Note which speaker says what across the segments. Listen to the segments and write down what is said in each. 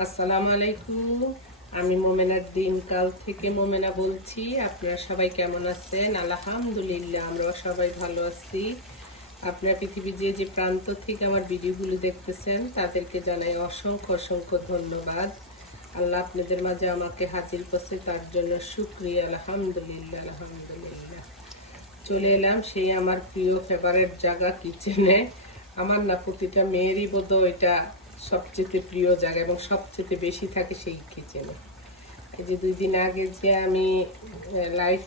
Speaker 1: আসসালামু আলাইকুম। আমি মোমেনার দিনকাল থেকে মোমেনা বলছি। আপনারা সবাই কেমন আছেন? আলহামদুলিল্লাহ আমরা সবাই ভালো আছি। আপনারা পৃথিবীর যে যে প্রান্ত থেকে আমার ভিডিওগুলো দেখতেছেন, তাদেরকে জানাই অসংখ্য অসংখ্য ধন্যবাদ। আল্লাহ আপনাদের মাঝে আমাকে হাজির করছে, তার জন্য শুক্রিয়া। আলহামদুলিল্লাহ আলহামদুলিল্লাহ। চলে এলাম সেই আমার প্রিয় ফেভারেট জায়গা কিচেনে আমার না প্রতিটা মেয়েরই বোধ এটা সবচেয়ে প্রিয় জায়গা এবং সবচেয়ে বেশি থাকে সেই কিচেনে এই যে দুই দিন আগে যে আমি লাইভ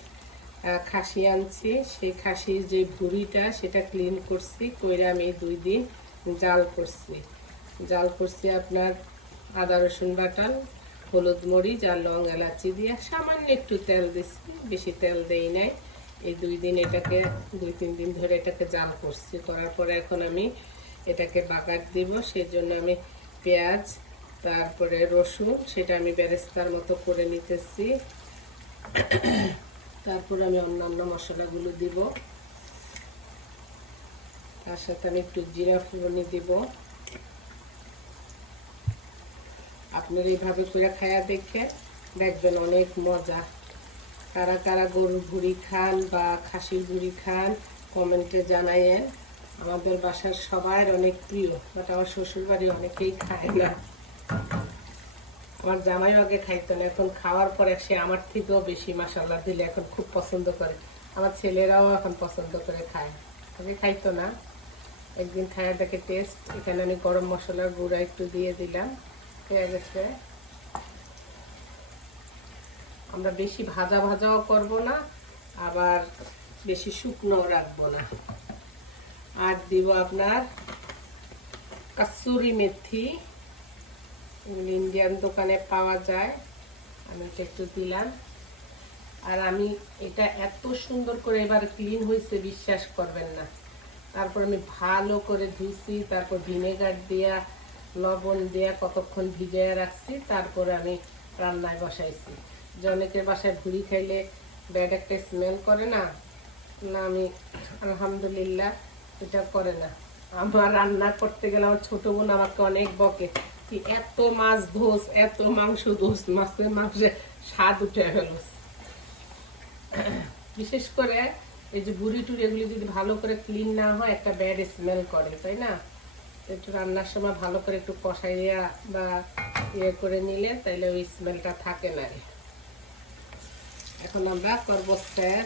Speaker 1: খাসি আনছি, সেই খাসির যে ভুড়িটা, সেটা ক্লিন করছি, কইরা আমি দুই দিন জাল করছি। জাল করছি আপনার আদা, রসুন বাটাল হলুদ মরিচ আর লং এলাচি দিয়ে সামান্য একটু তেল দিচ্ছি বেশি তেল দেই নাই। এই দুই দিন এটাকে, দুই, তিন দিন ধরে এটাকে জাল করছি। করার পরে এখন আমি এটাকে বাগার দিব সেই জন্য আমি পেঁয়াজ, তারপরে রসুন, সেটা আমি ব্যারেস্তার মতো করে নিতেছি। তারপরে আমি অন্যান্য মশলাগুলো দিব। তার সাথে আমি একটু জিরা ফোড়নি দিব। আপনার এইভাবে করে খায়া দেখে দেখবেন অনেক মজা। কারা কারা গরুর ভুড়ি খান বা খাসির ভুড়ি খান, কমেন্টে জানাইয়েন আমাদের বাসার সবার অনেক প্রিয়, বাট আমার শ্বশুর বাড়ি অনেকেই খায় না। আমার জামাই আগে খাইতো না, এখন খাওয়ার পরে সে আমার থেকেও বেশি মাসাল্লাহ দিলে এখন খুব পছন্দ করে। আমার ছেলেরাও এখন পছন্দ করে খায়। আগে খাইতো না। একদিন খায়া দেখে টেস্ট এখানে আমি গরম মশলার গুঁড়া একটু দিয়ে দিলাম হয়ে গেছে আমরা বেশি ভাজা ভাজাও করব না, আবার বেশি শুকনো রাখব না। আর দিব আপনার কাসুরি মেথি। এগুলো ইন্ডিয়ান দোকানে পাওয়া যায়। আমি এটা একটু দিলাম। আর আমি এটা এত সুন্দর করে এবার ক্লিন হয়েছে, বিশ্বাস করবেন না। তারপর আমি ভালো করে ধুইছি, তারপর ভিনেগার দিয়া, লবণ দিয়া কতক্ষণ ভিজিয়ে রাখছি, তারপর আমি রান্নায় বসাইছি। যে অনেকের বাসায় ভুড়ি খাইলে ব্যাড একটা স্মেল করে না। না, আমি আলহামদুলিল্লাহ এটা করে না। আমার রান্না করতে গেলে আমার ছোট বোন আমাকে অনেক বকে কি এত মাছ ধোস, এত মাংস ধোস, মাছের মাংসে স্বাদ উঠে গেল। বিশেষ করে এই যে বুড়ি টুড়ি এগুলি যদি ভালো করে ক্লিন না হয়, একটা ব্যাড স্মেল করে, তাই না? একটু রান্নার সময় ভালো করে একটু কষাইয়া বা ইয়ে করে নিলে তাইলে ওই স্মেলটা থাকে না। এখন আমরা করব স্যার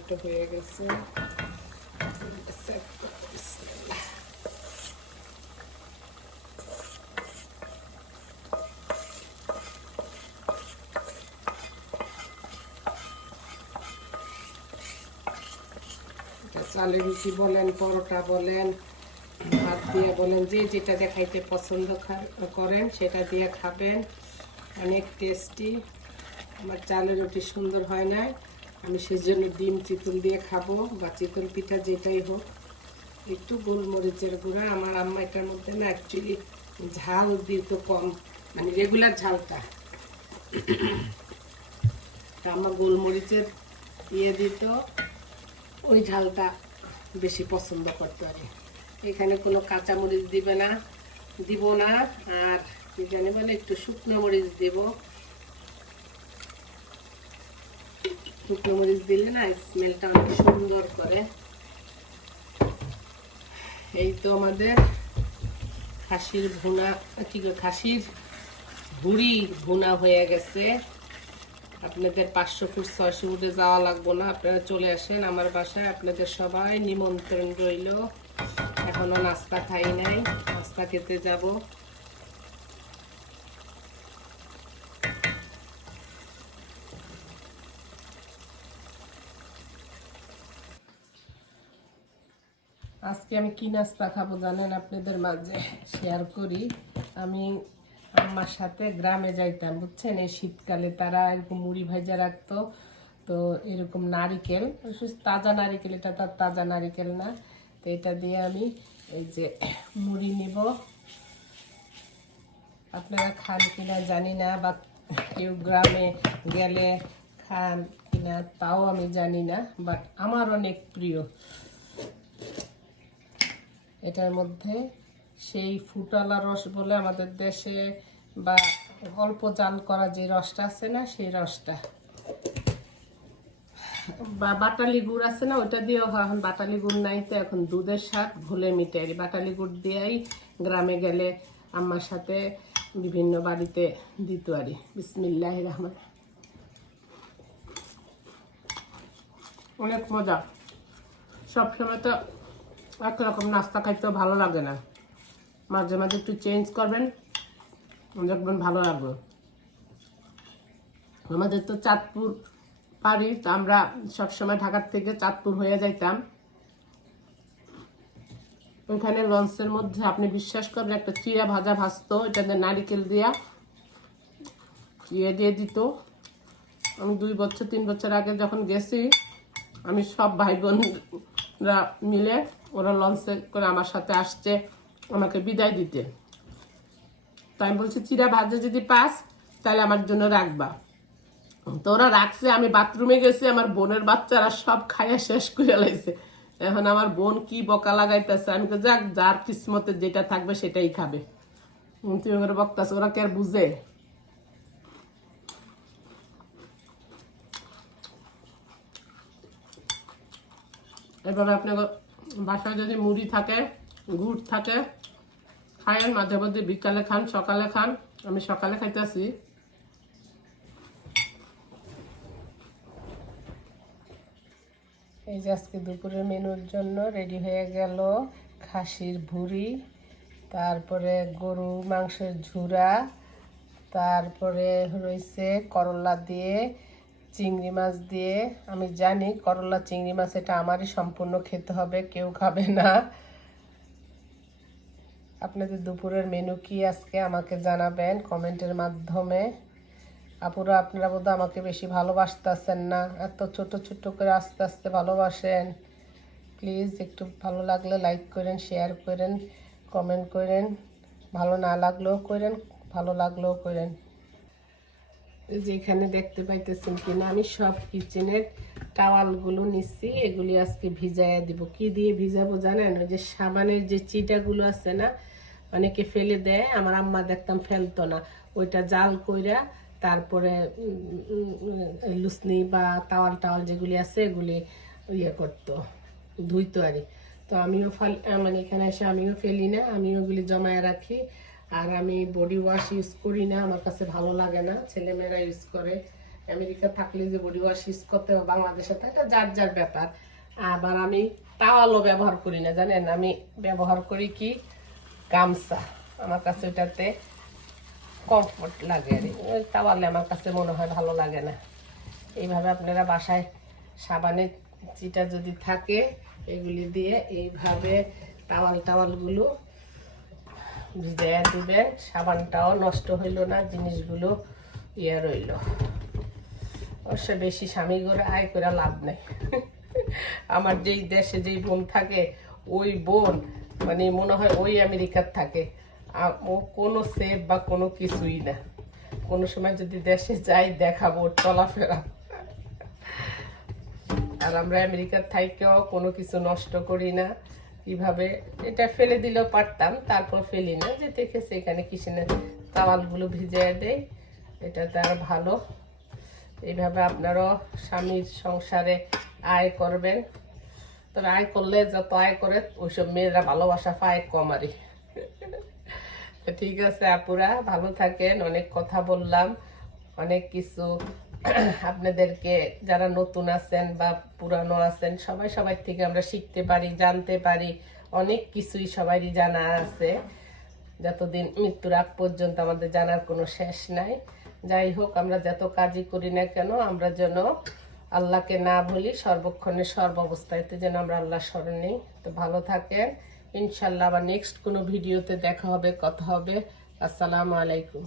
Speaker 1: এটা হয়ে গেছে চালের রুটি বলেন পরোটা বলেন ভাত দিয়ে বলেন যে যেটা দিয়ে খাইতে পছন্দ করেন, সেটা দিয়ে খাবেন। অনেক টেস্টি আমার চালের রুটি সুন্দর হয় না আমি সেজন্য ডিম চিতল দিয়ে খাব বা চিতল পিঠা যেটাই হোক। একটু গোলমরিচের গুঁড়া। আমার আম্মা এটার মধ্যে না অ্যাকচুয়ালি ঝাল দিত কম মানে রেগুলার ঝালটা। আমার গোলমরিচের ইয়ে দিত, ওই ঝালটা বেশি পছন্দ করতে পারি এখানে কোনো কাঁচামরিচ দিবে না, দিব না, আর কি জানি বলে একটু শুকনো মরিচ দেব। শুকনো মরিচ দিলে না স্মেলটা অনেক সুন্দর করে। এই তো আমাদের খাসির ভুনা, কি খাসির ভুড়ি ভুনা হয়ে গেছে। আপনাদের পাঁচশো ফুট, ছয়শো ফুটে যাওয়া লাগবো না। আপনারা চলে আসেন আমার বাসায়, আপনাদের সবাই নিমন্ত্রণ রইল। এখনও নাস্তা খাই নাই, নাস্তা খেতে যাব। আজকে আমি কি নাস্তা খাব জানেন আপনাদের মাঝে? শেয়ার করি। আমি আমার সাথে গ্রামে যাইতাম, বুঝছেন? এই শীতকালে তারা এরকম মুড়ি ভাজা রাখতো, তো এরকম নারিকেল তাজা নারিকেল, এটা তার তাজা নারিকেল না। তো এটা দিয়ে আমি এই যে মুড়ি নিব। আপনারা খান কিনা জানি না, বা কেউ গ্রামে গেলে খান কিনা তাও আমি জানি না বাট আমার অনেক প্রিয়। এটার মধ্যে সেই ফুটালা রস বলে আমাদের দেশে বা অল্প জাল করা যে রসটা আছে না, সেই রসটা। বা বাটালি গুড় আছে না ওটা দিয়েও হয়। এখন বাটালি গুড় নাই তো, এখন দুধের স্বাদ ভুলে মিটে আর বাটালি গুড় দিয়েই গ্রামে গেলে আমার সাথে বিভিন্ন বাড়িতে দিত আরি বিসমিল্লাহ রহমান। অনেক মজা। সবসময় তো একরকম নাস্তা খাইতেও ভালো লাগে না। মাঝে মাঝে একটু চেঞ্জ করবেন, দেখবেন ভালো লাগবে। আমাদের তো চাঁদপুর পারি তো আমরা সবসময় ঢাকার থেকে চাঁদপুর হয়ে যাইতাম। ওইখানে লঞ্চের মধ্যে আপনি বিশ্বাস করবেন, একটা চিড়া ভাজা ভাজতো এটাতে নারিকেল দিয়া ইয়ে দিয়ে দিত। আমি দুই বছর, তিন বছর আগে যখন গেছি, আমি সব ভাই বোনরা মিলে ওরা লঞ্চে করে আমার সাথে আসছে, আমাকে বিদায় দিতে। তো আমি বলছি, চিরা ভাজা যদি পাস, তাহলে আমার জন্য রাখবা। তো ওরা রাখছে, আমি বাথরুমে গেছি, আমার বোনের বাচ্চারা সব খাইয়া শেষ করে লাইছে। এখন আমার বোন কি বকা লাগাইতেছে? আমি তো যাক, যার কিসমতে যেটা থাকবে সেটাই খাবে। তুমি বকতাছে, ওরা কি আর বুঝে? এভাবে আপনার বাসায় যদি মুড়ি থাকে, গুড় থাকে, খায়েন, মাঝে মধ্যে বিকালে খান, সকালে খান। আমি সকালে খাইতেছি। এই যে আজকে দুপুরের মেনুর জন্য রেডি হয়ে গেল খাসির ভুড়ি, তারপরে গরু মাংসের ঝুরা, তারপরে রয়েছে করলা দিয়ে চিংড়ি মাছ দিয়ে, আমি জানি করলা চিংড়ি মাছ, এটা আমারই সম্পূর্ণ খেতে হবে, কেউ খাবে না। আপনাদের দুপুরের মেনু কি আজকে আমাকে জানাবেন কমেন্টের মাধ্যমে। আপুরা, আপনারা বোধহয় আমাকে বেশি ভালোবাসতেছেন না, এত ছোট ছোট করে আস্তে আস্তে ভালোবাসেন। প্লিজ একটু ভালো লাগলে লাইক করেন শেয়ার করেন কমেন্ট করেন, ভালো না লাগলেও করেন, ভালো লাগলেও করেন। এই যে এখানে দেখতে পাইতেছেন কিনা, আমি সব কিচেনের টাওয়ালগুলো নিচ্ছি। এগুলি আজকে ভিজাইয়া দিব। কি দিয়ে ভিজাবো জানেন? ওই যে সাবানের যে চিটাগুলো আছে না, অনেকে ফেলে দেয়। আমার আম্মা দেখতাম ফেলতো না। ওইটা জাল কইরা তারপরে লুসনি বা তাওয়াল টাওয়াল যেগুলি আছে, এগুলি ইয়ে করতো, ধুইতো আরই তো আমিও ফাল মানে এখানে এসে আমিও ফেলি না, আমি ওগুলি জমায় রাখি। আর আমি বডি ওয়াশ ইউজ করি না, আমার কাছে ভালো লাগে না, ছেলেমেয়েরা ইউজ করে। আমেরিকা থাকলে যে বডি ওয়াশ ইউজ করতে হবে, বাংলাদেশে তো এটা যার যার ব্যাপার। আবার আমি টাওয়ালও ব্যবহার করি না, জানেন? আমি ব্যবহার করি কি? গামছা। আমার কাছে ওটাতে কমফোর্ট লাগে। আর। ওই টাওয়ালে আমার কাছে মনে হয় ভালো লাগে না। এইভাবে আপনারা বাসায় সাবানের চিটা যদি থাকে, এগুলি দিয়ে এইভাবে টাওয়াল টাওয়ালগুলো ভিজাইয়া দিবেন, সাবানটাও নষ্ট হইল না, জিনিসগুলো ইয়ে রইল। অবশ্য বেশি স্বামী করে আয় করে লাভ নেই। আমার যেই দেশে যেই বোন থাকে, ওই বোন মানে মনে হয় ওই আমেরিকার থাকে ও কোনো সেফ বা কোনো কিছুই না। কোনো সময় যদি দেশে যাই, দেখাবো চলাফেরা। আর আমরা আমেরিকার থাইকেও কোনো কিছু নষ্ট করি না। কীভাবে এটা ফেলে দিলেও পারতাম, তারপর ফেলি না। যে দেখেছে এখানে কিসেনে তাওয়ালগুলো ভিজিয়ে দেয়, এটা তার ভালো। এইভাবে আপনারাও স্বামীর সংসারে আয় করবেন। তবে আয় করলে যত আয় করে, ওইসব মেয়েরা ভালোবাসা পায় কমারি তো ঠিক আছে আপুরা, ভালো থাকেন, অনেক কথা বললাম, অনেক কিছু আপনাদেরকে যারা নতুন আছেন বা পুরানো আছেন, সবাই সবাই থেকে আমরা শিখতে পারি, জানতে পারি। অনেক কিছুই সবারই জানা আছে। যতদিন মৃত্যুর আগ পর্যন্ত আমাদের জানার কোনো শেষ নাই। যাই হোক, আমরা যত কাজই করি না কেন, আমরা যেন আল্লাহকে না ভুলি সর্বক্ষণে সর্বাবস্থাতে যেন আমরা আল্লাহ স্মরণ নেই তো ভালো থাকেন। ইনশাল্লাহ আবার নেক্সট কোনো ভিডিওতে দেখা হবে, কথা হবে। আসসালামু আলাইকুম।